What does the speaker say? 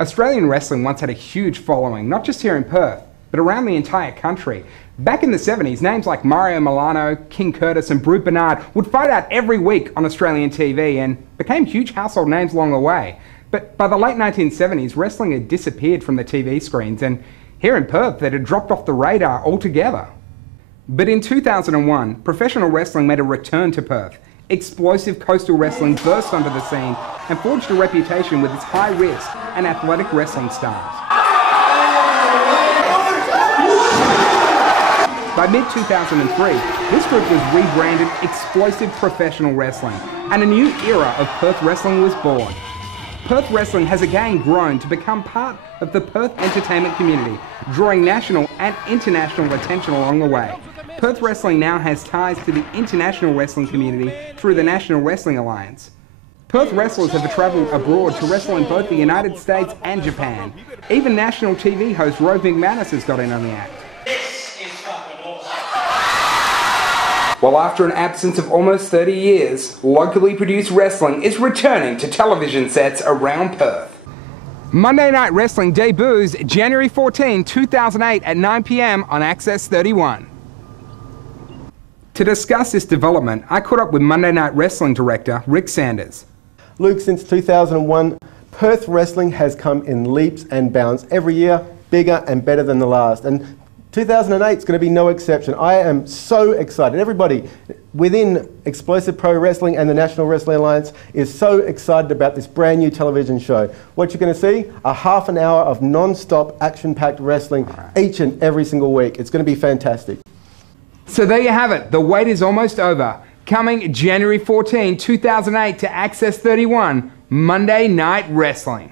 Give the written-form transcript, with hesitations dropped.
Australian wrestling once had a huge following, not just here in Perth, but around the entire country. Back in the 70s, names like Mario Milano, King Curtis and Brute Bernard would fight out every week on Australian TV and became huge household names along the way. But by the late 1970s, wrestling had disappeared from the TV screens, and here in Perth it had dropped off the radar altogether. But in 2001, professional wrestling made a return to Perth. Explosive coastal wrestling burst onto the scene and forged a reputation with its high-risk and athletic wrestling stars. By mid-2003, this group was rebranded Explosive Professional Wrestling, and a new era of Perth wrestling was born. Perth wrestling has again grown to become part of the Perth entertainment community, drawing national and international attention along the way. Perth wrestling now has ties to the international wrestling community through the National Wrestling Alliance. Perth wrestlers have travelled abroad to wrestle in both the United States and Japan. Even national TV host Rove McManus has got in on the act. While after an absence of almost 30 years, locally produced wrestling is returning to television sets around Perth. Monday Night Wrestling debuts January 14, 2008 at 9 p.m. on Access 31. To discuss this development, I caught up with Monday Night Wrestling director Rick Sanders. Luke, since 2001, Perth wrestling has come in leaps and bounds. Every year, bigger and better than the last. And 2008 is going to be no exception. I am so excited. Everybody within Explosive Pro Wrestling and the National Wrestling Alliance is so excited about this brand new television show. What you're going to see, a half an hour of non-stop action-packed wrestling each and every single week. It's going to be fantastic. So there you have it. The wait is almost over. Coming January 14, 2008 to Access 31, Monday Night Wrestling.